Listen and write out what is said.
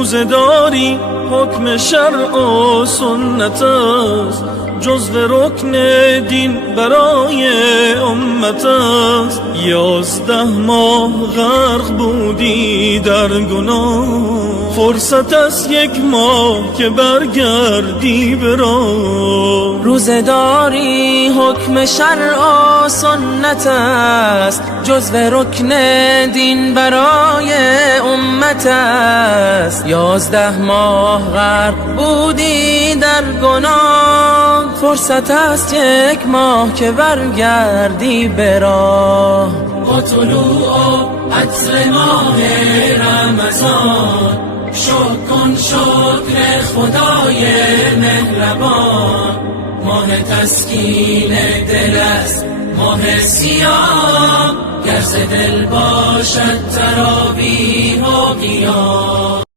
روزداری حکم شرع و سنت است، جزو رکن دین برای امت است. 11 ماه غرق بودی در گناه، فرصت است 1 ماه که برگردی به راه. روزداری حکم شرع و سنت است، جزو رکن دین برای امت است. 11 ماه غرق بودی در گناه، فرصت است 1 ماه که برگردی به راه. با طلوع عطر ماه رمضان، شکر خدای مهربان. ماه تسکین دل است، ماه سیاه، گر ز دل باشد تراویح و قیام.